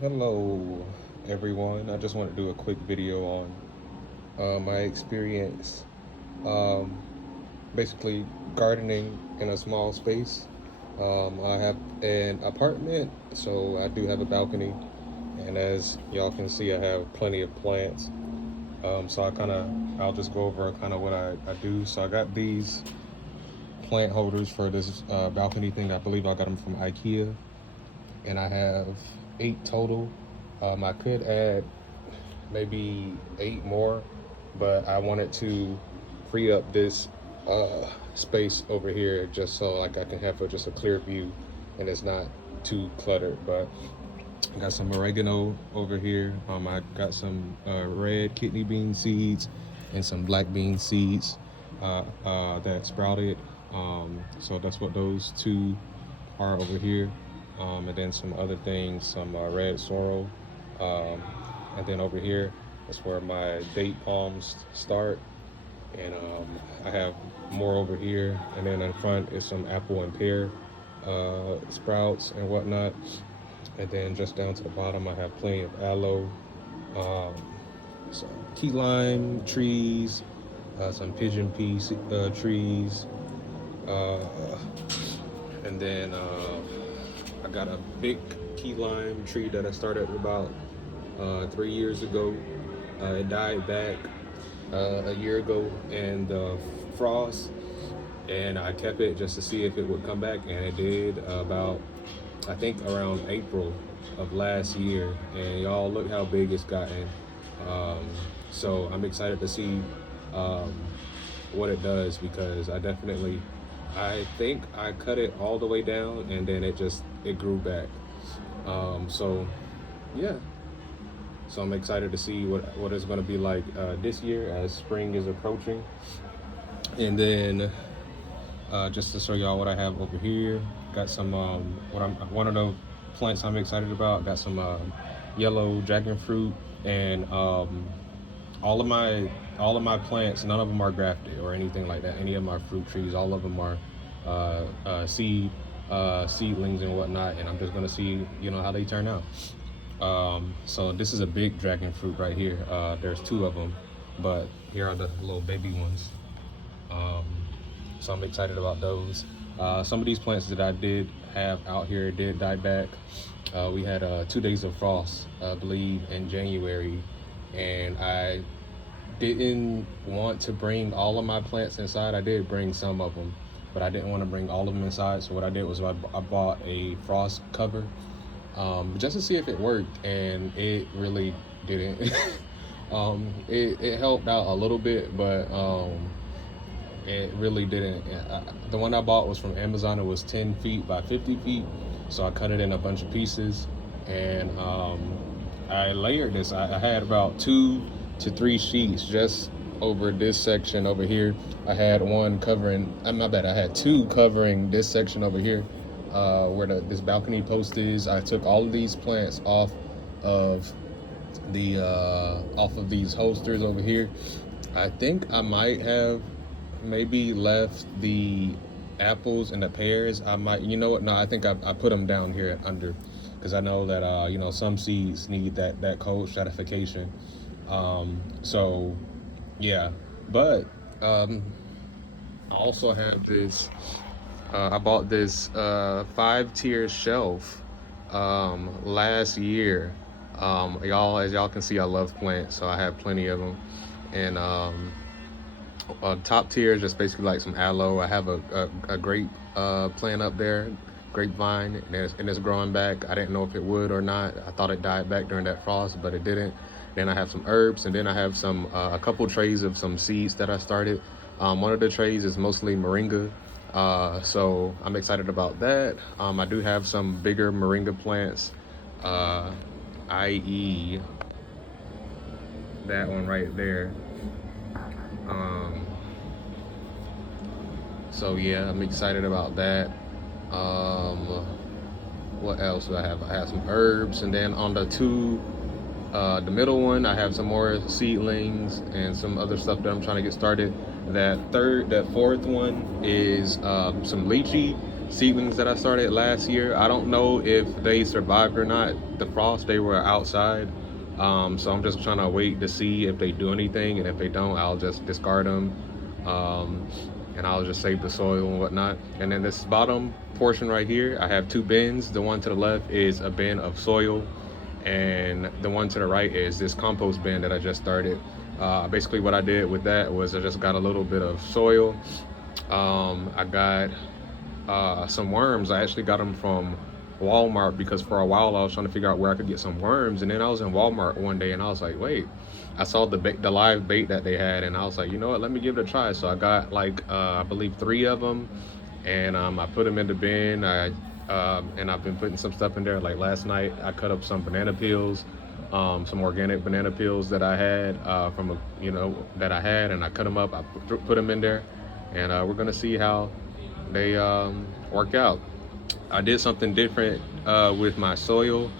Hello, everyone. I just want to do a quick video on my experience, um, basically gardening in a small space. I have an apartment, so I do have a balcony, and as y'all can see, I have plenty of plants. So I'll just go over kind of what I do. So I got these plant holders for this balcony thing. I believe I got them from IKEA, and I have 8 total. I could add maybe 8 more, but I wanted to free up this space over here just so like I can have just a clear view and it's not too cluttered. But I got some oregano over here. I got some red kidney bean seeds and some black bean seeds that sprouted. So that's what those two are over here. And then some other things, some red sorrel. Um, and then over here, that's where my date palms start. And I have more over here. And then in front is some apple and pear sprouts and whatnot. And then just down to the bottom, I have plenty of aloe, um, some key lime trees, some pigeon pea trees, uh, and then I got a big key lime tree that I started about 3 years ago. It died back a year ago in the frost, and I kept it just to see if it would come back, and it did about, I think, around April of last year. And y'all look how big it's gotten. Um, so I'm excited to see um, what it does, because I think I cut it all the way down and then it grew back. So yeah, so I'm excited to see what it's going to be like this year as spring is approaching. And then just to show y'all what I have over here, got some one of the plants I'm excited about. Got some yellow dragon fruit, and all of my plants, none of them are grafted or anything like that. Any of my fruit trees, all of them are seedlings and whatnot, and I'm just gonna see how they turn out. So this is a big dragon fruit right here. There's 2 of them, but here are the little baby ones. Um, so I'm excited about those. Some of these plants that I did have out here did die back. We had 2 days of frost, I believe, in January, and I didn't want to bring all of my plants inside. I did bring some of them, but I didn't want to bring all of them inside. So what I did was I bought a frost cover, just to see if it worked, and it really didn't. It helped out a little bit, but it really didn't. The one I bought was from Amazon. It was 10 feet by 50 feet, so I cut it in a bunch of pieces, and I layered this. I had about 2 to 3 sheets just over this section over here. I had one covering, my bad, I had 2 covering this section over here, where this balcony post is. I took all of these plants of off of these holsters over here. I think I might have maybe left the apples and the pears. I might, you know what? No, I think I put them down here under, because I know that some seeds need that cold stratification. So yeah, but I also have this. I bought this 5-tier shelf last year. As y'all can see, I love plants, so I have plenty of them. And top tier is just basically like some aloe. I have a grape plant up there, grapevine, and it's growing back. I didn't know if it would or not. I thought it died back during that frost, but it didn't. Then I have some herbs, and then I have a couple trays of some seeds that I started. One of the trays is mostly moringa, so I'm excited about that. I do have some bigger moringa plants, i.e. that one right there. Um, so yeah, I'm excited about that. What else do I have? I have some herbs, and then on the middle one, I have some more seedlings and some other stuff that I'm trying to get started. That fourth one is some lychee. seedlings that I started last year. I don't know if they survived or not. The frost, they were outside. So I'm just trying to wait to see if they do anything, and if they don't, I'll just discard them. Um, and I'll just save the soil and whatnot. And then this bottom portion right here, I have two bins. The one to the left is a bin of soil, and the one to the right is this compost bin that I just started. Basically what I did with that was I just got a little bit of soil. I got some worms. I actually got them from Walmart because for a while I was trying to figure out where I could get some worms, and then I was in Walmart one day and I was like, wait, I saw the live bait that they had, and I was like, you know what, let me give it a try. So I got like I believe 3 of them, and I put them in the bin. And I've been putting some stuff in there. Like last night I cut up some banana peels, some organic banana peels that I had from that I had, and I cut them up. I put them in there, and we're gonna see how they work out. I did something different with my soil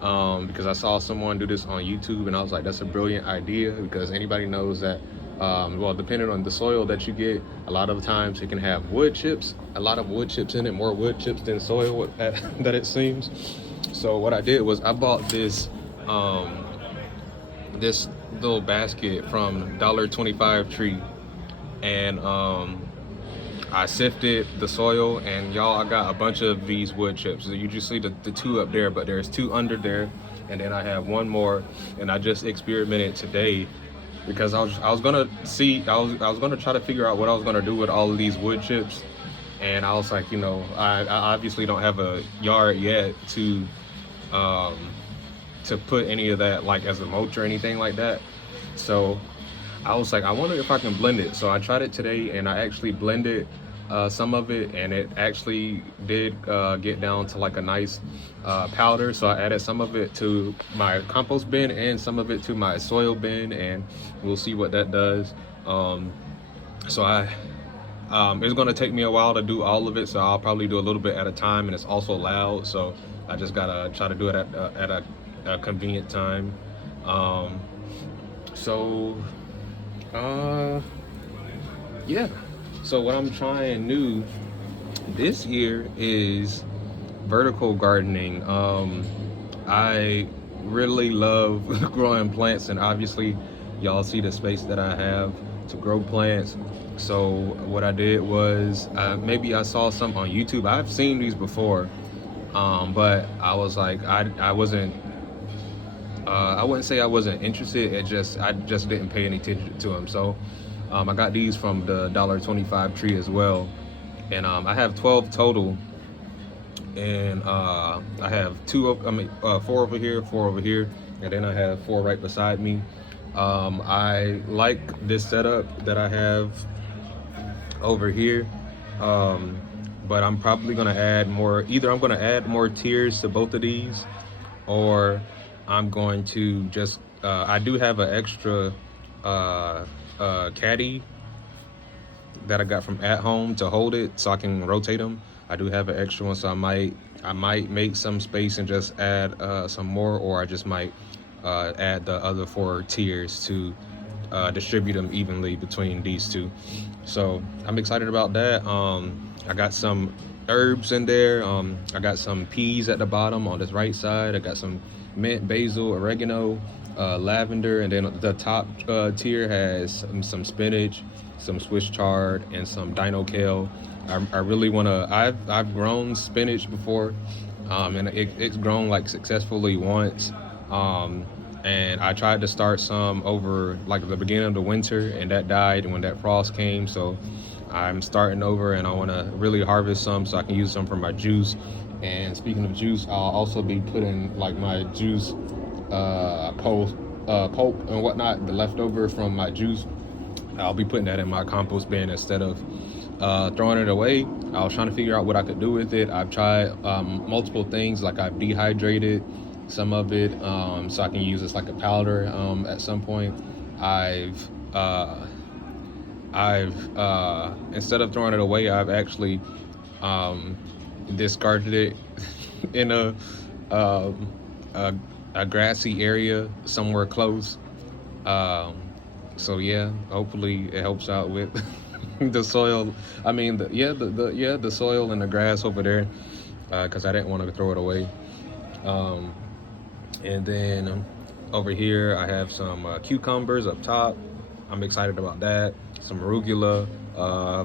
because I saw someone do this on YouTube, and I was like, that's a brilliant idea, because anybody knows that well, depending on the soil that you get, a lot of times it can have wood chips, a lot of wood chips in it, more wood chips than soil that it seems. So what I did was I bought this this little basket from $1.25 Tree, and I sifted the soil, and y'all, I got a bunch of these wood chips. So you just see the 2 up there, but there's 2 under there, and then I have 1 more. And I just experimented today because I was gonna try to figure out what I was gonna do with all of these wood chips. And I was like, I obviously don't have a yard yet to put any of that like as a mulch or anything like that. So I was like, I wonder if I can blend it. So I tried it today, and I actually blended some of it, and it actually did get down to like a nice powder. So I added some of it to my compost bin and some of it to my soil bin, and we'll see what that does. It's gonna take me a while to do all of it, so I'll probably do a little bit at a time, and it's also loud, so I just gotta try to do it at a convenient time. Yeah, so what I'm trying new this year is vertical gardening. I really love growing plants, and obviously y'all see the space that I have to grow plants. So what I did was maybe I saw some on YouTube. I've seen these before, but I was like, I wasn't I wouldn't say I wasn't interested. I just didn't pay any attention to them. So I got these from the $1.25 Tree as well, and I have 12 total, and I have 4 over here, 4 over here, and then I have 4 right beside me. I like this setup that I have over here, but I'm probably gonna add more. Either I'm gonna add more tiers to both of these, or I'm going to just I do have an extra caddy that I got from At Home to hold it so I can rotate them. I do have an extra one, so I might make some space and just add some more, or I just might add the other 4 tiers to distribute them evenly between these 2. So I'm excited about that. I got some herbs in there. I got some peas at the bottom on this right side. I got some mint, basil, oregano, lavender, and then the top tier has some spinach, some Swiss chard, and some dino kale. I really want to. I've grown spinach before, and it's grown like successfully once. And I tried to start some over like the beginning of the winter, and that died when that frost came. So I'm starting over, and I want to really harvest some so I can use some for my juice. And speaking of juice, I'll also be putting like my juice pulp and whatnot, the leftover from my juice. I'll be putting that in my compost bin instead of throwing it away. I was trying to figure out what I could do with it. I've tried multiple things, like I've dehydrated some of it so I can use this like a powder at some point. I've instead of throwing it away, I've actually discarded it in a grassy area somewhere close. So yeah, hopefully it helps out with the soil. I mean, the soil and the grass over there, because I didn't want to throw it away. Um, and then over here, I have some cucumbers up top. I'm excited about that. Some arugula,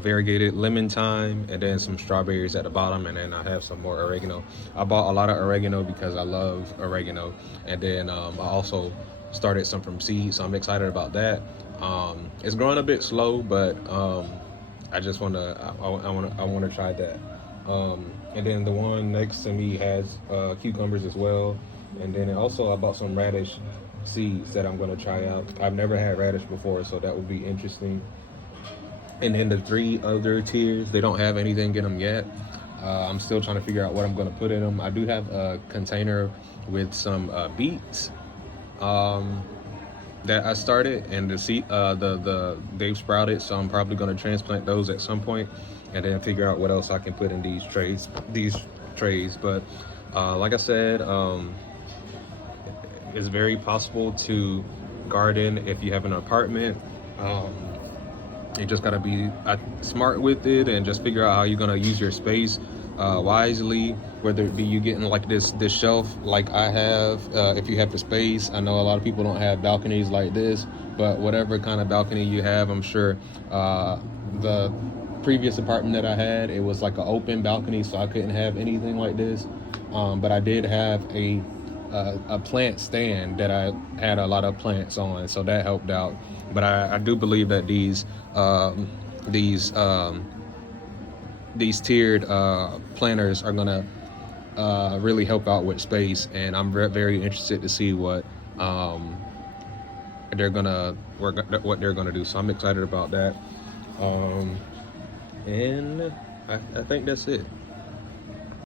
variegated lemon thyme, and then some strawberries at the bottom. And then I have some more oregano. I bought a lot of oregano because I love oregano. And then I also started some from seed, so I'm excited about that. It's growing a bit slow, but I just wanna try that. And then the one next to me has cucumbers as well. And then also I bought some radish seeds that I'm gonna try out. I've never had radish before, so that would be interesting. And then the three other tiers, they don't have anything in them yet. I'm still trying to figure out what I'm gonna put in them. I do have a container with some beets that I started, and the seed, they've sprouted, so I'm probably gonna transplant those at some point, and then figure out what else I can put in these trays. But like I said, it's very possible to garden if you have an apartment. You just gotta be smart with it and just figure out how you're gonna use your space wisely. Whether it be you getting like this shelf like I have, if you have the space. I know a lot of people don't have balconies like this, but whatever kind of balcony you have, I'm sure the previous apartment that I had, it was like an open balcony, so I couldn't have anything like this. But I did have a plant stand that I had a lot of plants on, so that helped out. But I do believe that these tiered planters are gonna really help out with space, and I'm very interested to see what what they're gonna do. So I'm excited about that. And I think that's it.